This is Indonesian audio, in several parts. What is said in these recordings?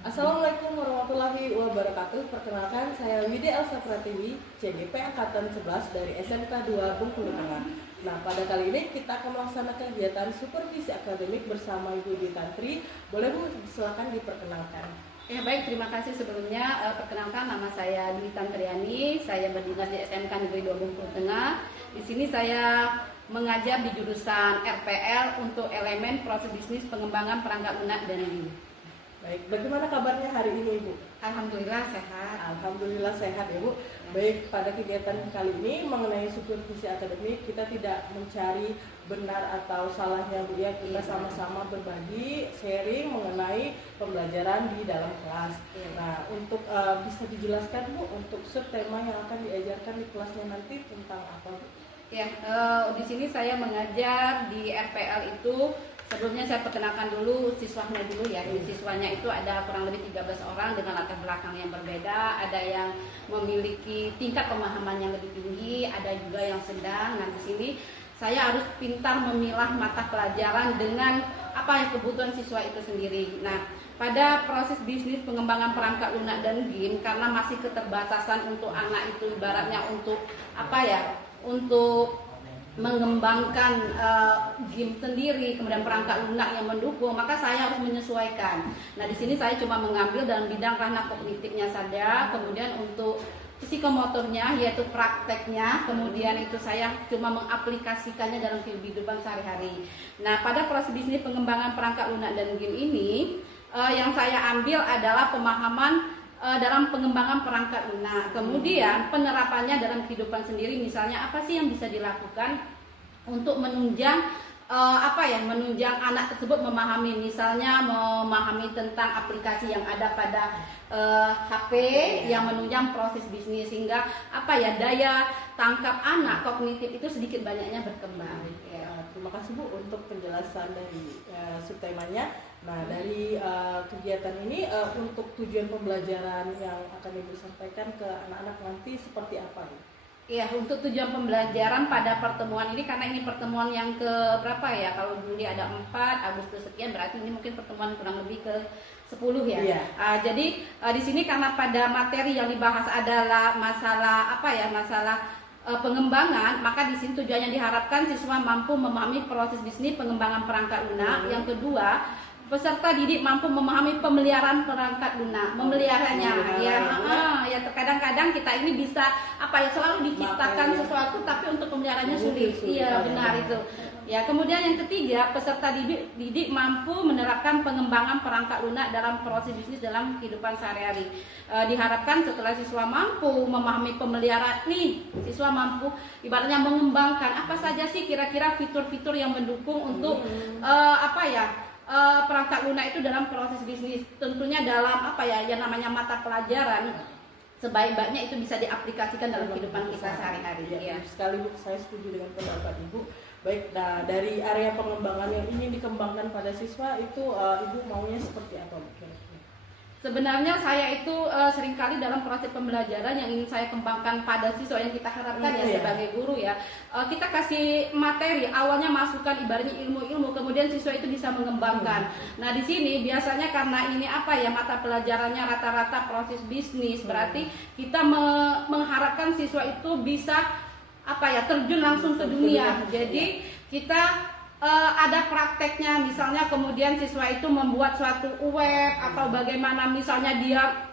Assalamualaikum warahmatullahi wabarakatuh. Perkenalkan, saya Widya Elsa Pratiwi, CGP Angkatan 11 dari SMK 2 Bengkulu Tengah. Nah, pada kali ini kita akan melaksanakan kegiatan supervisi akademik bersama Ibu Dwi Tantri. Boleh Bu, silakan diperkenalkan. Ya baik, terima kasih sebelumnya. Perkenalkan, nama saya Dwi Tantriani. Saya berdinas di SMK Negeri 2 Bengkulu Tengah. Di sini saya mengajar di jurusan RPL untuk elemen proses bisnis pengembangan perangkat lunak dan GIM. Baik, bagaimana kabarnya hari ini Ibu? Alhamdulillah sehat. Alhamdulillah sehat ya Bu. Baik, pada kegiatan kali ini mengenai supervisi akademik, kita tidak mencari benar atau salahnya Bu ya. Kita sama-sama berbagi, sharing mengenai pembelajaran di dalam kelas. Nah, untuk bisa dijelaskan Bu, untuk subtema yang akan diajarkan di kelasnya nanti tentang apa Bu? Ya, di sini saya mengajar di RPL itu. Sebelumnya saya perkenalkan dulu siswanya dulu ya. Siswanya itu ada kurang lebih 13 orang dengan latar belakang yang berbeda. Ada yang memiliki tingkat pemahaman yang lebih tinggi, ada juga yang sedang. Nah, di sini saya harus pintar memilah mata pelajaran dengan apa yang kebutuhan siswa itu sendiri. Nah, pada proses bisnis pengembangan perangkat lunak dan GIM, karena masih keterbatasan untuk anak itu ibaratnya untuk apa ya? Untuk mengembangkan GIM sendiri, kemudian perangkat lunak yang mendukung, maka saya harus menyesuaikan. Nah, di sini saya cuma mengambil dalam bidang ranah kognitifnya saja, kemudian untuk psikomotornya yaitu prakteknya, kemudian itu saya cuma mengaplikasikannya dalam kehidupan sehari-hari. Nah, pada proses bisnis pengembangan perangkat lunak dan GIM ini yang saya ambil adalah pemahaman dalam pengembangan perangkat lunak, kemudian penerapannya dalam kehidupan sendiri. Misalnya apa sih yang bisa dilakukan untuk menunjang menunjang anak tersebut memahami, misalnya memahami tentang aplikasi yang ada pada HP yang menunjang proses bisnis, sehingga daya tangkap anak kognitif itu sedikit banyaknya berkembang. Terima kasih Bu untuk penjelasan dari subtemanya. Nah, dari kegiatan ini untuk tujuan pembelajaran yang akan Ibu sampaikan ke anak-anak nanti seperti apa Bu? Iya, untuk tujuan pembelajaran pada pertemuan ini, karena ini pertemuan yang ke berapa ya? Kalau Juli ada 4, Agustus sekian, berarti ini mungkin pertemuan kurang lebih ke 10 ya. Iya. Jadi di sini karena pada materi yang dibahas adalah masalah pengembangan, maka di sini tujuannya diharapkan siswa mampu memahami proses bisnis pengembangan perangkat lunak. Yang kedua, peserta didik mampu memahami pemeliharaan perangkat lunak, memeliharanya. Ya terkadang-kadang kita ini bisa selalu diciptakan sesuatu, tapi untuk pemeliharaannya sulit. Iya, benar itu. Ya, kemudian yang ketiga, peserta didik mampu menerapkan pengembangan perangkat lunak dalam proses bisnis dalam kehidupan sehari-hari. Diharapkan setelah siswa mampu memahami pemeliharaan siswa mampu ibaratnya mengembangkan apa saja sih kira-kira fitur-fitur yang mendukung untuk perangkat lunak itu dalam proses bisnis. Tentunya dalam yang namanya mata pelajaran, sebaik-baiknya itu bisa diaplikasikan dalam kehidupan kita sehari-hari. Ya, sekali Bu, saya setuju dengan pendapat Ibu. Baik, nah dari area pengembangan yang ingin dikembangkan pada siswa itu Ibu maunya seperti apa Bu? Sebenarnya saya itu seringkali dalam proses pembelajaran yang ingin saya kembangkan pada siswa yang kita harapkan sebagai guru ya, kita kasih materi, awalnya masukan ibaratnya ilmu-ilmu, kemudian siswa itu bisa mengembangkan. Nah, di sini biasanya karena ini mata pelajarannya rata-rata proses bisnis, berarti kita mengharapkan siswa itu bisa terjun langsung ke dunia. Jadi kita ada prakteknya, misalnya kemudian siswa itu membuat suatu web atau bagaimana misalnya dia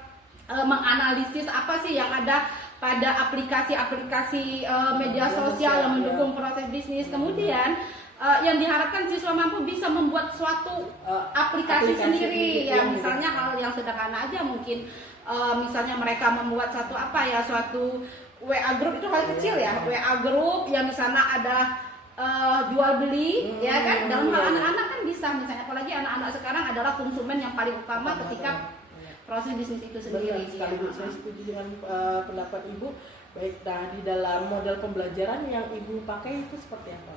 menganalisis apa sih yang ada pada aplikasi-aplikasi media sosial yang mendukung proses bisnis. Kemudian yang diharapkan siswa mampu bisa membuat suatu aplikasi sendiri ya, misalnya hal yang sederhana aja mungkin misalnya mereka membuat suatu WA group, itu hal kecil ya, WA group yang di sana ada jual beli ya kan. Dalam hal anak-anak kan bisa, misalnya apalagi anak-anak sekarang adalah konsumen yang paling utama ketika proses bisnis itu sendiri. Benar sekali Bu, saya setuju dengan pendapat Ibu. Baik, nah di dalam model pembelajaran yang Ibu pakai itu seperti apa?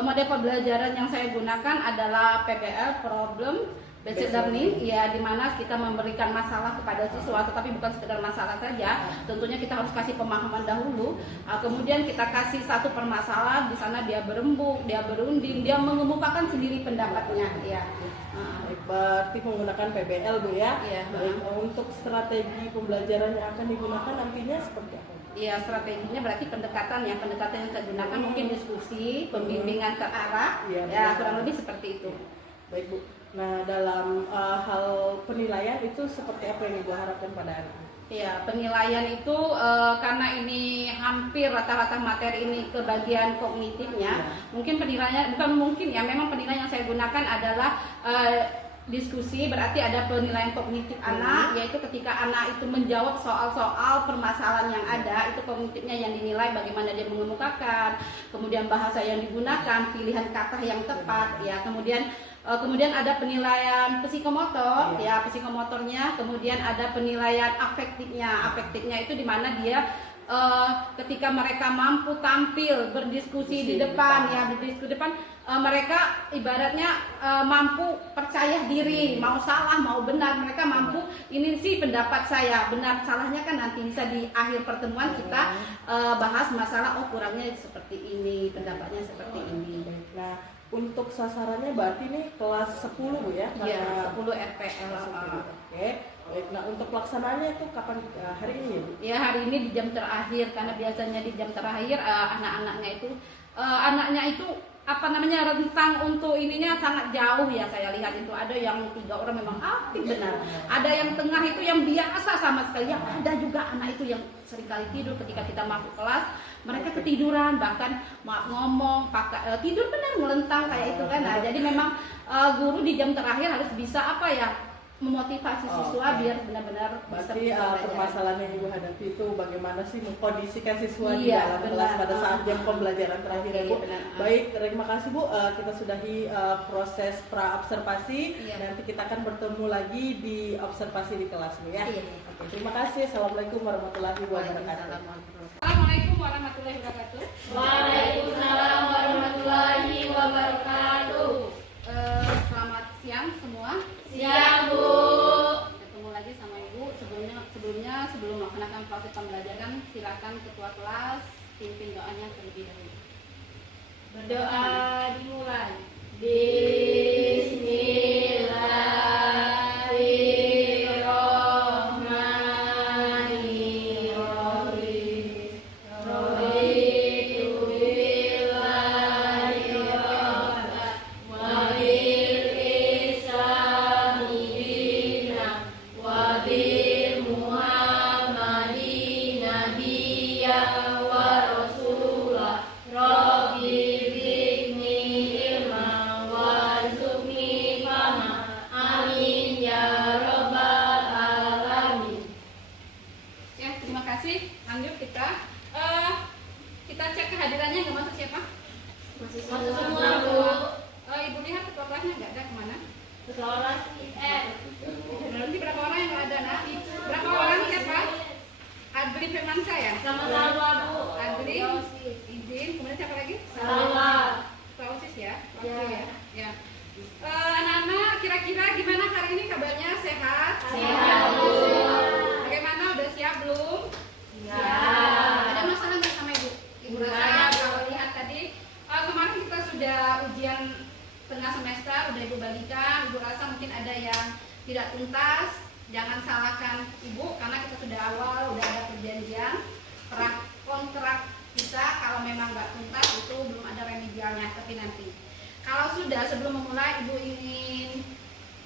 Model pembelajaran yang saya gunakan adalah PBL, problem, Basic learning, ya di mana kita memberikan masalah kepada siswa, tetapi bukan sekedar masalah saja. Tentunya kita harus kasih pemahaman dahulu. Kemudian kita kasih satu permasalahan, di sana dia berembuk, dia berunding, dia mengemukakan sendiri pendapatnya. Ya. Baik, berarti menggunakan PBL Bu ya. Iya. Baik, untuk strategi pembelajaran yang akan digunakan nantinya seperti apa? Iya, strateginya berarti pendekatan ya. Pendekatan yang saya gunakan mungkin diskusi, pembimbingan terarah, Iya, ya benar. kurang lebih seperti itu. Baik Bu. Nah, dalam hal penilaian itu seperti apa yang Ibu harapkan pada anak? Ya, penilaian itu karena ini hampir rata-rata materi ini ke bagian kognitifnya, mungkin penilaian, bukan mungkin ya, memang penilaian yang saya gunakan adalah diskusi, berarti ada penilaian kognitif anak, yaitu ketika anak itu menjawab soal-soal permasalahan yang ada, itu kognitifnya yang dinilai, bagaimana dia mengemukakan, kemudian bahasa yang digunakan, pilihan kata yang tepat, ya, kemudian ada penilaian psikomotor, ya psikomotornya, kemudian ada penilaian afektifnya itu di mana dia ketika mereka mampu tampil berdiskusi di depan, ya berdiskusi di depan, mereka ibaratnya mampu percaya diri, mau salah mau benar, mereka mampu, ini sih pendapat saya, benar salahnya kan nanti bisa di akhir pertemuan kita bahas masalah, oh kurangnya seperti ini, pendapatnya seperti ini. Nah, untuk sasarannya berarti ini kelas 10 Bu ya? Iya, 10 RPL. Oke. Baik, nah untuk pelaksanaannya itu kapan, hari ini ya Bu? Ya, hari ini di jam terakhir, karena biasanya di jam terakhir anaknya itu rentang untuk ininya sangat jauh ya, saya lihat itu ada yang 3 orang memang aktif benar, ada yang tengah itu yang biasa sama sekali, yang ada juga anak itu yang seringkali tidur ketika kita masuk kelas, mereka ketiduran, bahkan ngomong pakai tidur benar melentang kayak itu kan. Nah, jadi memang guru di jam terakhir harus bisa memotivasi siswa biar benar-benar bisa berarti permasalahan yang Ibu hadapi itu bagaimana sih mengkondisikan siswa di Iya, dalam kelas pada benar. saat jam pembelajaran terakhir ya Bu. Benar. Baik, terima kasih Bu. Kita sudahi proses pra-observasi. Iya. Nanti kita akan bertemu lagi di observasi di kelas Bu ya. Iya. Oke, terima kasih. Assalamualaikum warahmatullahi wabarakatuh. Assalamualaikum warahmatullahi wabarakatuh. Waalaikumsalam warahmatullahi wabarakatuh. Selamat siang semua. Siang Bu. Ketemu lagi sama Ibu. Sebelum melaksanakan proses pembelajaran, silakan ketua kelas pimpin doanya terlebih dahulu. Berdoa dimulai. Bismillahirrahmanirrahim. Raditu billahi rabban wa bil islami dinan wa bi Muhammadin nabiyyan wa rasulah. Rabbi zidni ilman warzuqni fahma. Amin ya rabbal alamin. Ya, terima kasih. Lanjut kita cek kehadirannya. Nggak masuk siapa? Masih Semua, Bu. Ibu lihat ketua kelasnya nggak ada, kemana? Sekolah IR. Nanti berapa orang yang nggak ada, nak? Berapa orang siapa? Adli Firmansyah ya? Sama Salwa Bu. Adli, izin, kemudian siapa lagi? Salwa. Ketua OSIS ya? Ya. Wakil ya? Ya. Anak-anak, kira-kira gimana hari ini kabarnya? Sehat? Sehat, Bu. Bagaimana? Udah siap belum? Siap. Ada masalah nggak sama Ibu? Ibu rasa kalau lihat tadi, kemarin kita sudah ujian tengah semester, udah Ibu bagikan. Ibu rasa mungkin ada yang tidak tuntas. Jangan salahkan Ibu, karena kita sudah awal, udah ada perjanjian kontrak kita. Kalau memang nggak tuntas itu belum ada remedialnya, tapi nanti. Kalau sudah, sebelum memulai, Ibu ingin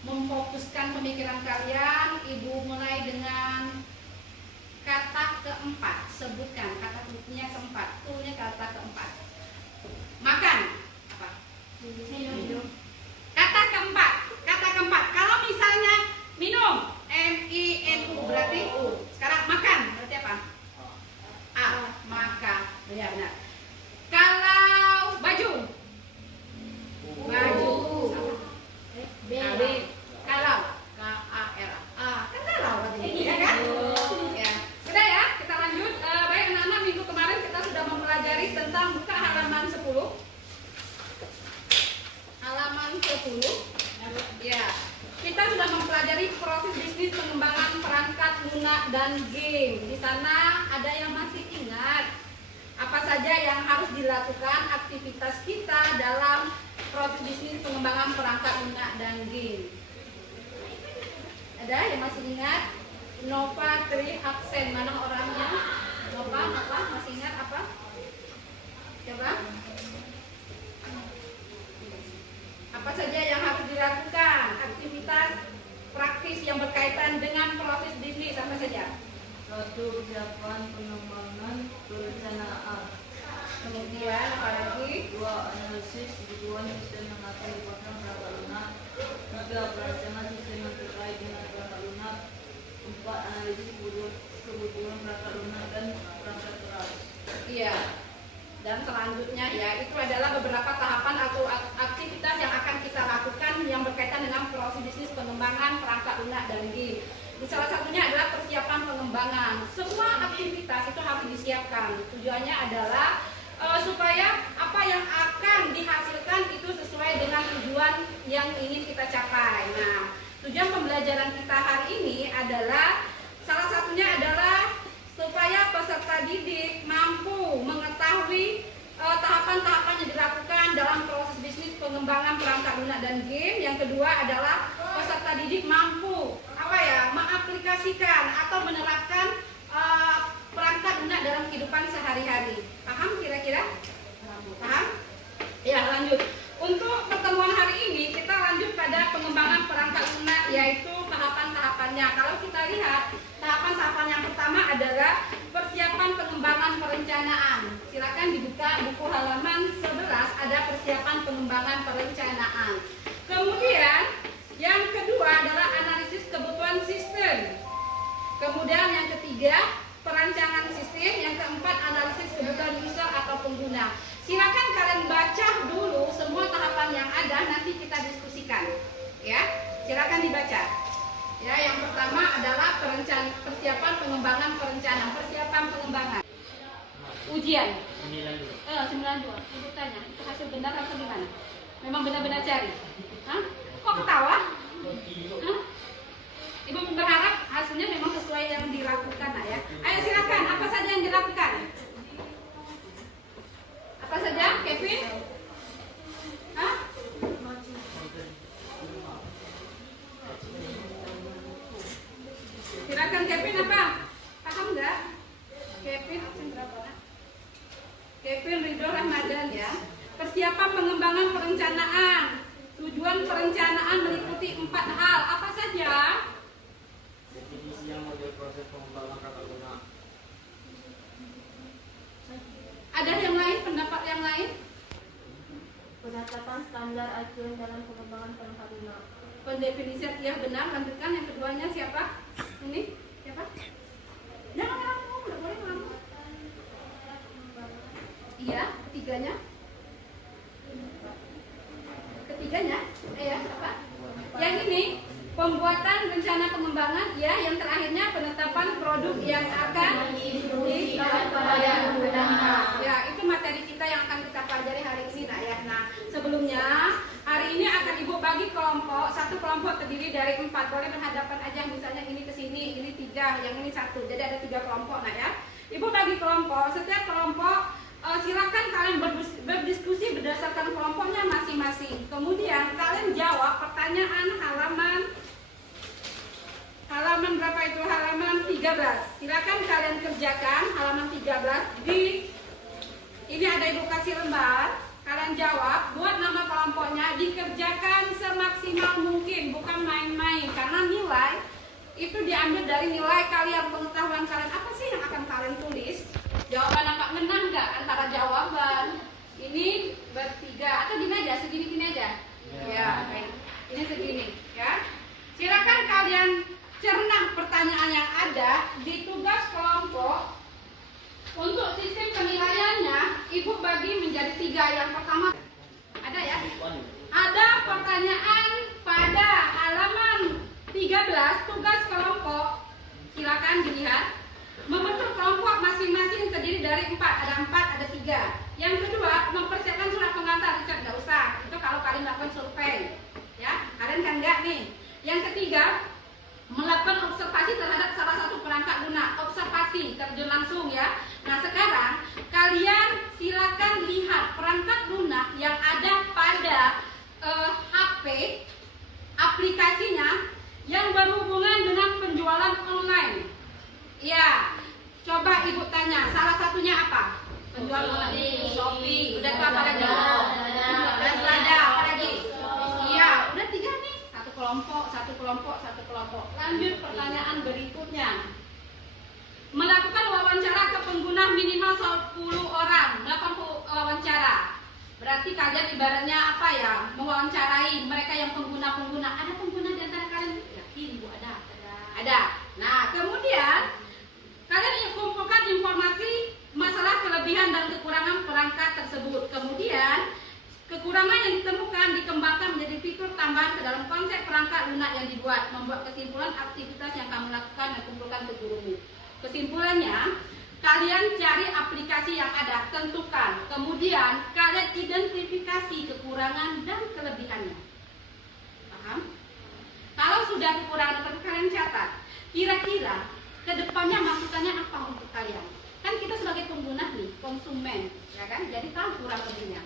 memfokuskan pemikiran kalian. Ibu mulai dengan kata keempat. Sebutkan kata kuncinya keempat. Toolnya kata keempat. Makan. Apa? Minum. Kata keempat. Kata keempat. Kalau misalnya minum, M-I-N-U berarti sekarang makan berarti apa? A. Makan. Ya, benar. Kalau baju. Baju. Sama. Kalau. Kalau. K-A-R-A. Kan kalau berarti. Ya kan? Ya. Sudah ya, kita lanjut. Baik anak-anak, minggu kemarin kita sudah mempelajari tentang buka halaman 10. Halaman 10. Ya. kita sudah mempelajari proses bisnis pengembangan perangkat lunak dan game. Di sana ada yang masih ingat apa saja yang harus dilakukan aktivitas kita dalam proses bisnis pengembangan perangkat lunak dan game. Ada yang masih ingat? Nova Tri absen, mana orangnya? Nova apa? Masih ingat apa? Coba. Apa saja yang harus dilakukan? Aktivitas praktis yang berkaitan dengan proses bisnis apa saja? 1. Persiapan pengembangan perencanaan. Kemudian apa lagi? 2. Analisis kebutuhan sistem yang akan dipasang perangkat lunak. 3. Perencanaan sistem yang terkait dengan perangkat lunak. 4. Analisis kebutuhan perangkat lunak dan perangkat keras. Iya. Dan selanjutnya ya itu adalah beberapa tahapan atau aktivitas yang akan kita lakukan yang berkaitan dengan proses bisnis pengembangan perangkat lunak dan game. Di salah satunya adalah persiapan pengembangan. Semua aktivitas itu harus disiapkan. Tujuannya adalah supaya apa yang akan dihasilkan itu sesuai dengan tujuan yang ingin kita capai. Nah, tujuan pembelajaran kita hari ini adalah salah satunya adalah supaya peserta didik mampu mengetahui tahapan-tahapan yang dilakukan dalam proses bisnis pengembangan perangkat lunak dan game. Yang kedua adalah peserta didik mampu mengaplikasikan atau menerapkan perangkat lunak dalam kehidupan sehari-hari. Paham kira-kira? Paham? Ya, lanjut. Untuk pertemuan hari ini kita lanjut pada pengembangan perangkat lunak, yaitu tahapan-tahapannya. Kalau kita lihat tahapan-tahapan yang pertama adalah persiapan pengembangan perencanaan. Silakan dibuka buku halaman 11, ada persiapan pengembangan perencanaan. Kemudian yang kedua adalah analisis kebutuhan sistem. Kemudian yang ketiga perancangan sistem. Yang keempat analisis kebutuhan user atau pengguna. Silakan kalian baca dulu semua tahapan yang ada, nanti kita diskusikan. Ya, silakan dibaca. Ya, yang pertama adalah persiapan pengembangan perencanaan, persiapan pengembangan. Ujian. 92. Ibu tanya, itu hasil benar atau gimana? Memang benar-benar cari? Hah? Kok ketawa? Hah? Ibu berharap hasilnya memang sesuai yang dilakukan, nak ya. Ayo silakan, apa saja yang dilakukan? Apa saja, Kevin? Hah? Silakan Kevin, apa? Paham nggak? Kevin absen berapa? Kevin Ridho Ramadan ya. Persiapan pengembangan perencanaan. Tujuan perencanaan meliputi 4 hal. Apa saja? Definisi yang model proses pengembangan kata guna. Ada yang lain, pendapat yang lain? Penetapan standar acuan dalam pengembangan perangkat lunak. Pendefinisian iya benar. Lanjutkan yang keduanya siapa? Ini siapa? Jangan ngelamun, nggak boleh ngelamun. Iya, ketiganya. Apa? Yang ini pembuatan rencana pengembangan ya. Yang terakhirnya penetapan produk yang akan dijual kepada pengguna. Ya, itu materi kita yang akan kita pelajari hari ini, nak ya. Nah, sebelumnya hari ini akan ibu bagi kelompok. Satu kelompok terdiri dari 4. Boleh berhadapan aja, misalnya ini ke sini, ini 3, yang ini 1. Jadi ada 3 kelompok, nak ya. Ibu bagi kelompok. Setiap kelompok silakan kalian berdiskusi berdasarkan kelompoknya masing-masing. Kemudian kalian jawab pertanyaan halaman berapa itu? Halaman 13. Silakan kalian kerjakan halaman 13 ini ada ibu kasih lembar. Kalian jawab, buat nama kelompoknya, dikerjakan semaksimal mungkin, bukan main-main. Karena nilai itu diambil dari nilai kalian, pengetahuan kalian. Apa sih yang akan kalian tulis? Jawaban agak menang nggak antara jawaban ini bertiga atau gini aja, segini aja ya, ini segini ya. Silakan kalian cerna pertanyaan yang ada di tugas kelompok. Untuk sistem penilaiannya ibu bagi menjadi 3. Yang pertama ada ya, ada pertanyaan pada halaman 13 tugas kelompok. Silakan dilihat. Membentuk kelompok masing-masing terdiri dari 4. Ada 4, ada 3. Yang kedua, mempersiapkan surat pengantar. Richard nggak usah. Itu kalau kalian melakukan survei. Ya, kalian kan nggak nih. Yang ketiga, melakukan observasi terhadap salah satu perangkat lunak. Observasi, terjun langsung ya. Nah sekarang kalian silakan lihat perangkat lunak yang ada pada HP, aplikasinya yang berhubungan dengan penjualan online. Ya, coba ibu tanya, salah satunya apa? Penjualan online. Shopee, udah tahu apa lagi? Lazada, apa lagi? Iya, udah 3 nih. Satu kelompok. Lanjut pertanyaan berikutnya. Melakukan wawancara ke pengguna minimal 10 orang. Melakukan wawancara. Berarti kalian ibaratnya apa ya? Mewawancarai mereka yang pengguna-pengguna. Ada pengguna di antara kalian? Yakin Bu ada? Ada. Nah, kemudian kalian kumpulkan informasi masalah kelebihan dan kekurangan perangkat tersebut. Kemudian kekurangan yang ditemukan dikembangkan menjadi fitur tambahan ke dalam konsep perangkat lunak yang dibuat. Membuat kesimpulan aktivitas yang kamu lakukan dan kumpulkan ke gurumu. Kesimpulannya, kalian cari aplikasi yang ada, tentukan. Kemudian kalian identifikasi kekurangan dan kelebihannya. Paham? Kalau sudah kekurangan dan kalian catat. Kira-kira kedepannya masukannya apa untuk kalian? Kan kita sebagai pengguna nih, konsumen, ya kan? Jadi tahu kurang lebihnya.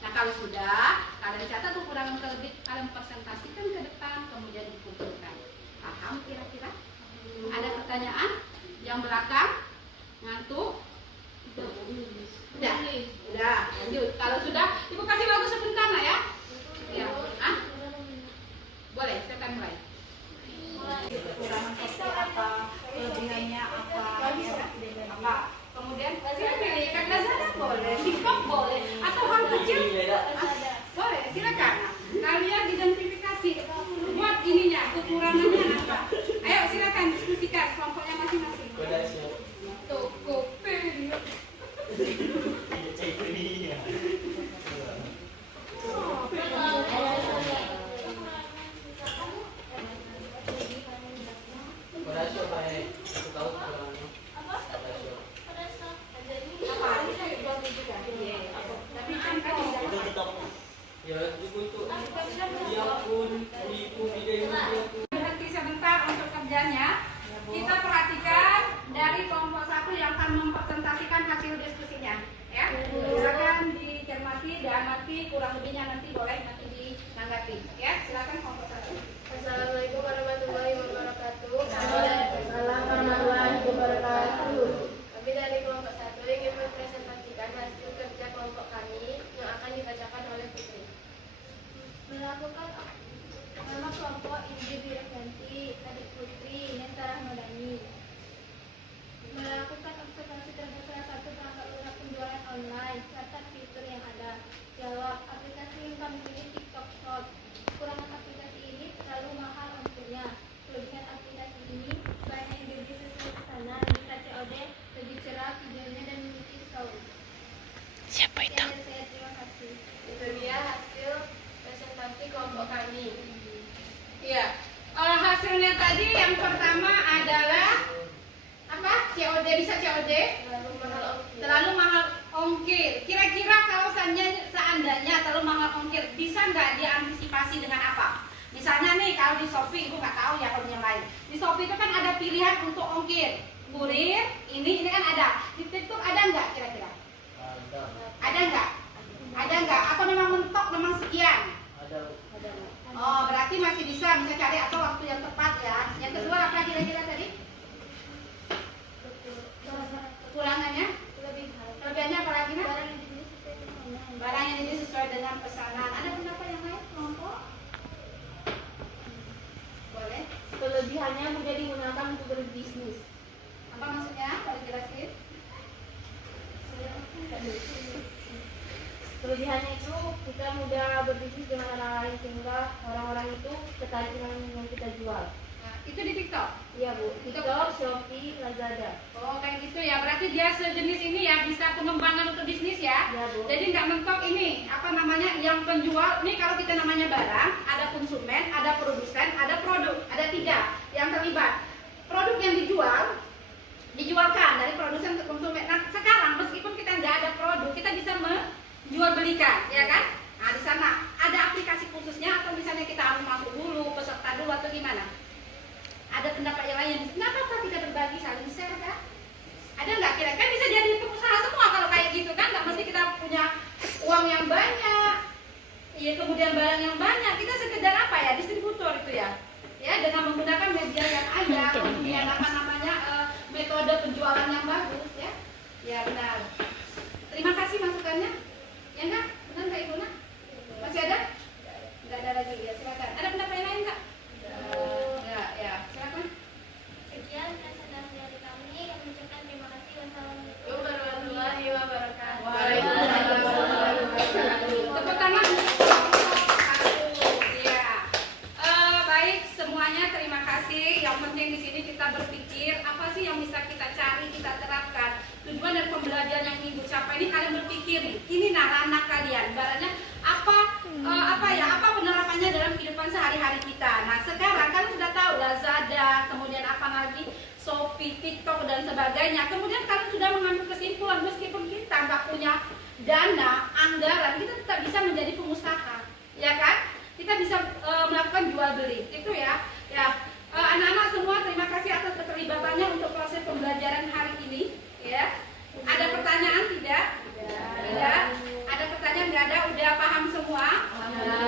Nah kalau sudah, kalian catat kekurangan kelebih, kalian presentasikan ke depan, kemudian dikumpulkan. Paham kira-kira? Ada pertanyaan? Yang belakang? Ngantuk? Udah? Udah, lanjut. Kalau sudah, ibu kasih waktu sebentar lah ya. Ya, boleh, saya akan mulai. Kekurangan seperti apa, kelebihannya apa, apa. Kemudian silakan pilih, kan Lazada boleh, TikTok boleh, atau hal kecil boleh, silakan. Kalian identifikasi buat ininya, kekurangannya apa. Ayo silakan diskusikan kelompoknya masing-masing. Tokopedia. Berhenti sebentar untuk kerjanya. Kita perhatikan dari kelompok 1 yang akan mempresentasikan hasil diskusinya. Ya, silakan dicermati, diamati, kurang lebihnya nanti boleh nanti ditanggapi. Ya, silakan kelompok 1. Assalamualaikum warahmatullahi wabarakatuh. Assalamualaikum warahmatullahi wabarakatuh. Kami dari kelompok 1 ingin mempresentasikan hasil kerja kelompok kami yang akan dibacakan oleh Putri. Melakukan nama kelompok Indi Biryanti, Adik Putri, Neta Rahmadani. Melakukan observasi terhadap salah satu perangkat lunak penjualan online, catat fitur yang ada. Jawab, aplikasi yang kami pilih TikTok Shop. Kekurangan aplikasi ini terlalu mahal ongkirnya. Kelebihan aplikasi ini banyak yang dibeli sesuai pesanan, bisa COD, lebih cerah videonya dan memiliki sound. Siapa itu? Sekian dari saya, terima kasih. Itu dia hasil presentasi kelompok kami. Iya. Hasilnya tadi yang pertama adalah apa? COD, bisa COD? Terlalu mahal ongkir. Kira-kira kalau seandainya terlalu mahal ongkir, bisa nggak diantisipasi dengan apa? Misalnya nih kalau di Shopee, ibu nggak tahu ya kalau yang lain. Di Shopee itu kan ada pilihan untuk ongkir, kurir, ini kan ada. Di TikTok ada nggak kira-kira? Ada nggak? Ada nggak? Atau memang mentok memang sekian? Oh, berarti masih bisa cari atau waktu yang tepat ya. Yang kedua apa kira-kira tadi? Kekurangannya? Kelebihannya apa lagi? Barang yang ini sesuai dengan pesanan. Ada pendapat yang lain kelompok? Boleh. Kelebihannya mudah digunakan untuk berbisnis. Apa maksudnya? Boleh jelasin? Kelebihannya itu kita mudah berbisnis dengan orang lain sehingga orang-orang itu tertarik dengan yang kita jual. Nah, itu di TikTok. Iya Bu, TikTok, Shopee, Lazada. Oh kayak gitu ya. Berarti dia sejenis ini ya, bisa pengembangan untuk bisnis ya. Iya Bu. Jadi nggak mentok ini apa namanya yang penjual. Nih kalau kita namanya barang, ada konsumen, ada produsen, ada produk, ada 3 yang terlibat. Produk yang dijualkan dari produsen ke konsumen. Nah sekarang meskipun kita nggak ada produk, kita bisa menjual belikan, ya kan? Nah di sana ada aplikasi khususnya atau misalnya kita harus masuk dulu, peserta dulu atau gimana? ada pendapat yang lain, kenapa apa kita berbagi saling share kan? Ada nggak kira-kira bisa jadi pengusaha semua kalau kayak gitu kan? Nggak mesti kita punya uang yang banyak, iya kemudian barang yang banyak. Kita sekedar apa ya, distributor itu ya, dengan menggunakan media yang ada, kemudian apa namanya metode penjualan yang bagus ya. Ya benar. Terima kasih masukannya. Ya enggak? Benar nggak Ibu Nak? Masih ada? Nggak ada lagi ya. Silakan. Ada pendapat yang lain nggak? Ya. Silakan. Sekian penjelasan dari kami. Kami ucapkan terima kasih. Wassalamualaikum warahmatullahi wabarakatuh. Waalaikumsalam warahmatullahi wabarakatuh. Tepuk tangan. Ya. Baik semuanya, terima kasih. Yang penting di sini kita berpikir apa sih yang bisa kita cari, kita terapkan. Tujuan dari pembelajaran yang Ibu capai ini, kalian berpikir nih, ini ranah kalian. Ibaratnya apa penerapannya dalam kehidupan sehari-hari kita. Nah sekarang kalian sudah tahu Lazada, kemudian apa lagi, Shopee, TikTok dan sebagainya. Kemudian kalian sudah mengambil kesimpulan meskipun kita nggak punya dana, anggaran, kita tetap bisa menjadi pengusaha, ya kan? Kita bisa melakukan jual beli, itu ya. Anak-anak semua terima kasih atas keterlibatannya untuk proses pembelajaran hari ini. Ya, ada pertanyaan tidak? Tidak. Ada pertanyaan nggak ada? Udah paham semua?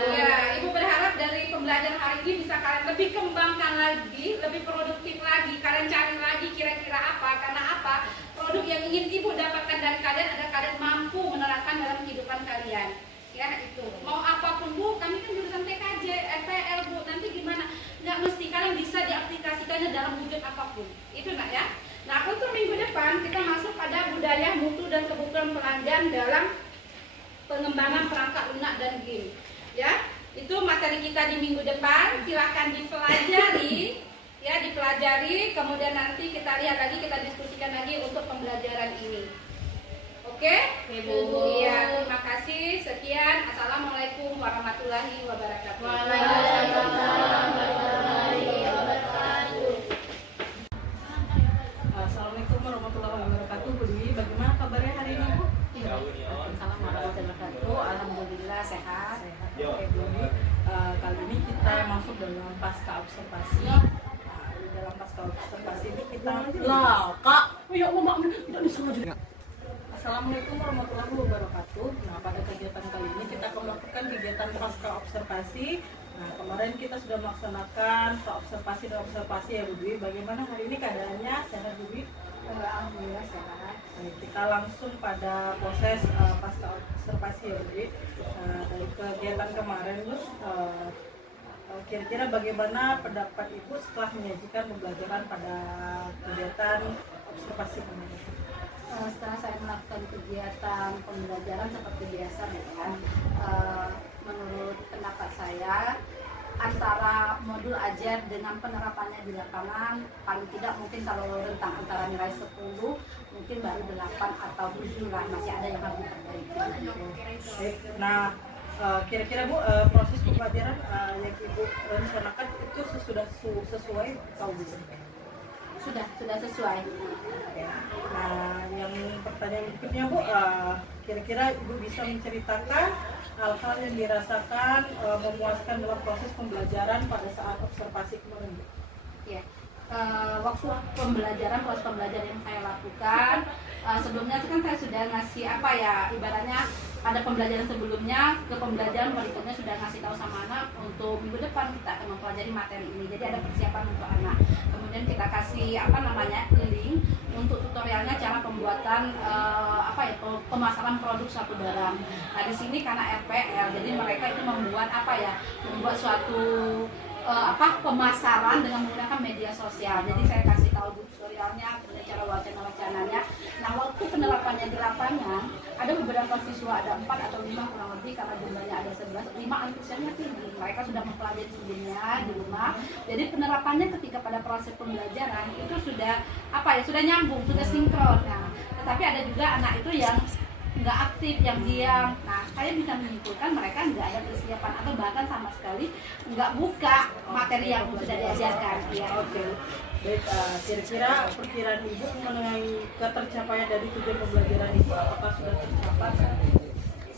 Ya, Ibu berharap dari pembelajaran hari ini bisa kalian lebih kembangkan lagi, lebih produktif lagi. Kalian cari lagi kira-kira apa? Karena apa? Produk yang ingin Ibu dapatkan dari kalian ada kalian mampu menerapkan dalam kehidupan kalian. Ya itu. Mau apapun Bu, kami kan jurusan TKJ, FPL Bu. Nanti gimana? Nggak mesti kalian bisa diaplikasikannya dalam wujud apapun. Itu enggak ya? Nah untuk minggu depan kita masuk pada budaya, mutu dan kebutuhan pelanggan dalam pengembangan perangkat lunak dan game. Ya, itu materi kita di minggu depan. Silakan dipelajari, dipelajari. Kemudian nanti kita lihat lagi, kita diskusikan lagi untuk pembelajaran ini. Oke? Iya, terima kasih. Sekian. Assalamualaikum warahmatullahi wabarakatuh. Waalaikumsalam warahmatullahi wabarakatuh. Assalamualaikum warahmatullahi wabarakatuh. Bu Dwi, bagaimana kabarnya hari ini Bu? Waalaikumsalam warahmatullahi wabarakatuh. Alhamdulillah sehat. Oke Bu Dwi, kali ini kita masuk dalam pasca observasi. Di dalam pasca observasi ini kita Kak, ya Allah tidak disengaja. Assalamualaikum warahmatullahi wabarakatuh. Nah pada kegiatan kali ini kita akan melakukan kegiatan pasca observasi. Nah kemarin kita sudah melaksanakan observasi dan observasi ya Bu Dwi. Bagaimana hari ini keadaannya? Sehat Bu Dwi? Alhamdulillah sehat. Baik, kita langsung pada proses pasca observasi ya Bu Dwi. Dari kegiatan kemarin Bu, kira-kira bagaimana pendapat Ibu setelah menyajikan pembelajaran pada kegiatan observasi kemarin? Setelah saya melakukan kegiatan pembelajaran seperti biasa ya, menurut pendapat saya antara modul ajar dengan penerapannya di lapangan paling tidak mungkin kalau rentang antara nilai 10 mungkin baru 8 atau 7 lah, masih ada yang harus diperbaiki. Nah kira-kira Bu, proses pembelajaran yang Ibu rencanakan itu sudah sesuai atau belum? Sudah sesuai. Nah, yang pertanyaan berikutnya Bu, kira-kira Ibu bisa menceritakan hal-hal yang dirasakan memuaskan dalam proses pembelajaran pada saat observasi kemarin Bu? Ya, waktu pembelajaran, proses pembelajaran yang saya lakukan sebelumnya kan saya sudah ngasih ibaratnya pada pembelajaran sebelumnya ke pembelajaran berikutnya sudah ngasih tahu sama anak untuk minggu depan kita akan mempelajari materi ini, jadi ada persiapan untuk anak. Kemudian kita kasih link untuk tutorialnya cara pembuatan pemasaran produk suatu barang. Nah di sini karena RPL, jadi mereka itu membuat membuat suatu pemasaran dengan menggunakan media sosial. Jadi saya kasih tahu tutorialnya, kemudian cara wacananya. Nah waktu penerapannya di lapangan ada beberapa siswa, ada 4 atau 5 kurang lebih karena jumlahnya ada 11, 5 antusiasnya tinggi. Mereka sudah mempelajari sebelumnya di rumah. Jadi penerapannya ketika pada proses pembelajaran itu sudah sudah nyambung, sudah sinkron. Nah, tetapi ada juga anak itu yang nggak aktif, yang diam. Nah, saya bisa menyimpulkan mereka nggak ada persiapan atau bahkan sama sekali nggak buka materi yang sudah diajarkan. Ya, oke. Baik, kira-kira perkiraan Ibu mengenai ketercapaian dari tujuan pembelajaran Ibu apakah sudah tercapai?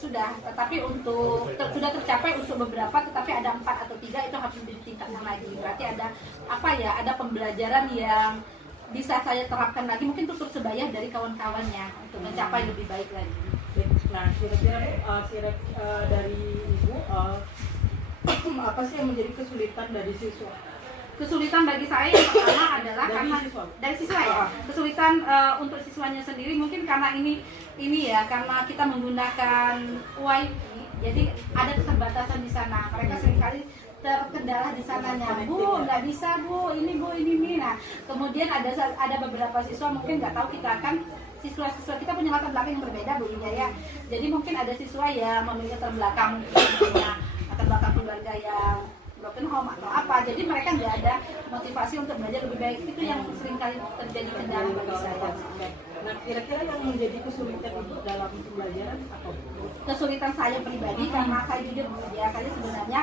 sudah, tapi untuk sudah tercapai untuk beberapa, tetapi ada 4 atau 3 itu harus ditingkatkan lagi. Berarti ada ada pembelajaran yang bisa saya terapkan lagi, mungkin tutur sebaya dari kawan-kawannya untuk mencapai lebih baik lagi. Nah, kira-kira dari Ibu apa sih yang menjadi kesulitan dari siswa? Kesulitan bagi saya yang pertama adalah Dari karena siswa? dari siswa ya. Kesulitan untuk siswanya sendiri mungkin karena ini ya, karena kita menggunakan wifi, jadi ada keterbatasan di sana. Mereka seringkali terkendala di sananya, Bu, nggak bisa Bu, ini ini. Nah, kemudian ada beberapa siswa mungkin nggak tahu kita kan siswa-siswa kita punya latar belakang yang berbeda, Bu Wijaya. Jadi mungkin ada siswa yang memiliki latar belakang punya latar belakang keluarga yang broken home atau apa, jadi mereka nggak ada motivasi untuk belajar lebih baik. Itu yang sering kali terjadi kendala bagi saya. Nah, kira-kira yang menjadi kesulitan Ibu dalam pembelajaran apa? Kesulitan saya pribadi karena saya jujur biasanya sebenarnya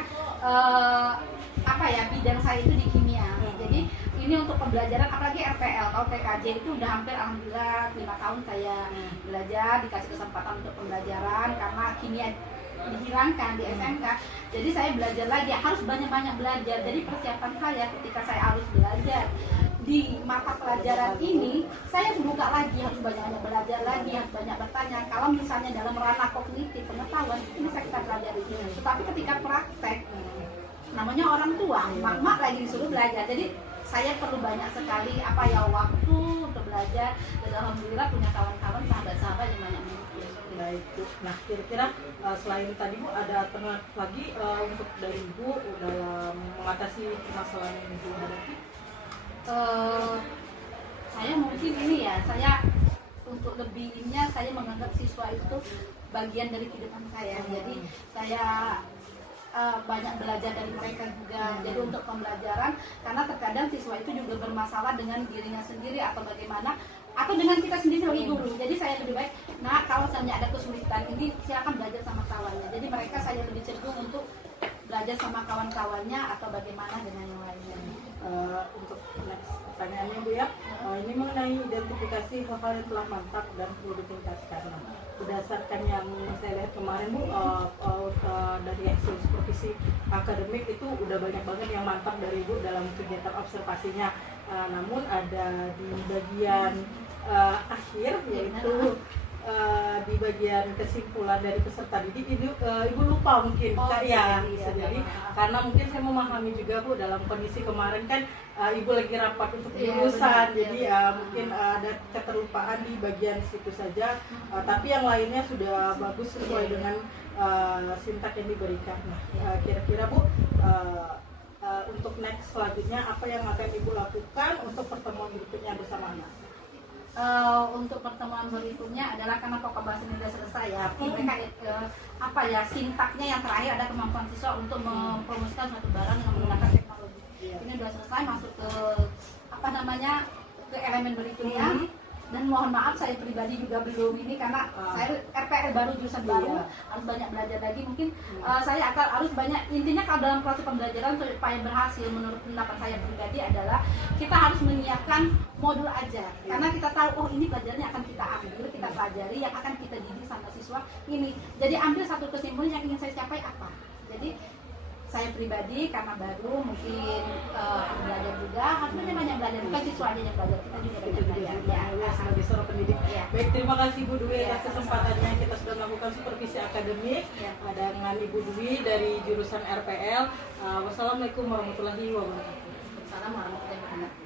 bidang saya itu di kimia. Jadi ini untuk pembelajaran apalagi RPL atau TKJ itu udah hampir alhamdulillah 5 tahun saya belajar, dikasih kesempatan untuk pembelajaran karena kimia dihilangkan di SMK. Jadi saya belajar lagi, harus banyak-banyak belajar. Jadi persiapan saya ketika saya harus belajar di mata pelajaran ini, saya harus buka lagi, harus banyak-banyak belajar lagi, harus banyak bertanya. Kalau misalnya dalam ranah kognitif, pengetahuan, ini bisa kita pelajari. Tetapi ketika praktek, namanya orang tua, mak-mak lagi disuruh belajar. Jadi saya perlu banyak sekali waktu untuk belajar. Dan alhamdulillah punya kawan-kawan, sahabat-sahabat yang banyak mendukung. Baik, Bu. Nah, kira-kira selain tadi Bu ada alternatif lagi untuk dari Ibu dalam mengatasi masalah yang Ibu hadapi? Saya mungkin saya untuk lebihnya saya menganggap siswa itu bagian dari kehidupan saya. Jadi saya banyak belajar dari mereka juga. Jadi untuk pembelajaran, karena terkadang siswa itu juga bermasalah dengan dirinya sendiri atau bagaimana, atau dengan kita sendiri sebagai guru. Jadi saya lebih baik, kalau misalnya ada kesulitan ini silakan belajar sama kawannya. Jadi mereka saya lebih cenderung untuk belajar sama kawan-kawannya atau bagaimana dengan yang lainnya. Untuk next pertanyaannya Bu ya, ini mengenai identifikasi hal-hal yang telah mantap dan perlu ditingkatkan. Berdasarkan yang saya lihat kemarin Bu, dari hasil supervisi akademik itu udah banyak banget yang mantap dari Ibu dalam kegiatan observasinya. Namun ada di bagian akhir, yaitu di bagian kesimpulan dari peserta didik, Ibu lupa mungkin, bisa jadi karena mungkin saya memahami juga Bu dalam kondisi kemarin kan Ibu lagi rapat untuk jurusan, jadi mungkin ada keterlupaan di bagian situ saja, tapi yang lainnya sudah bagus sesuai dengan sintak yang diberikan. Nah, kira-kira Bu untuk next selanjutnya apa yang akan Ibu lakukan untuk pertemuan berikutnya bersama anak? Untuk pertemuan berikutnya adalah karena pokok bahasa ini sudah selesai ya, mereka sintaknya yang terakhir ada kemampuan siswa untuk mempromosikan suatu barang dengan menggunakan teknologi. Ini sudah selesai, masuk ke ke elemen berikutnya. Dan mohon maaf saya pribadi juga belum ini karena saya RPL baru, jurusan baru, harus banyak belajar lagi. Mungkin saya akan harus banyak, intinya kalau dalam proses pembelajaran supaya berhasil menurut pendapat saya pribadi adalah kita harus menyiapkan modul ajar, karena kita tahu ini pelajarannya akan kita ambil, kita pelajari, yang akan kita didik sama siswa ini. Jadi ambil satu kesimpulan yang ingin saya capai apa. Jadi saya pribadi karena baru mungkin belajar juga, harus banyak belajar, bukan siswanya yang belajar, kita juga banyak belajar sebagai seorang pendidik. Baik, terima kasih Bu Dwi atas kesempatannya. Kita sudah melakukan supervisi akademik dengan Ibu Dwi dari jurusan RPL. Wassalamualaikum warahmatullahi wabarakatuh. Waalaikumsalam warahmatullahi wabarakatuh.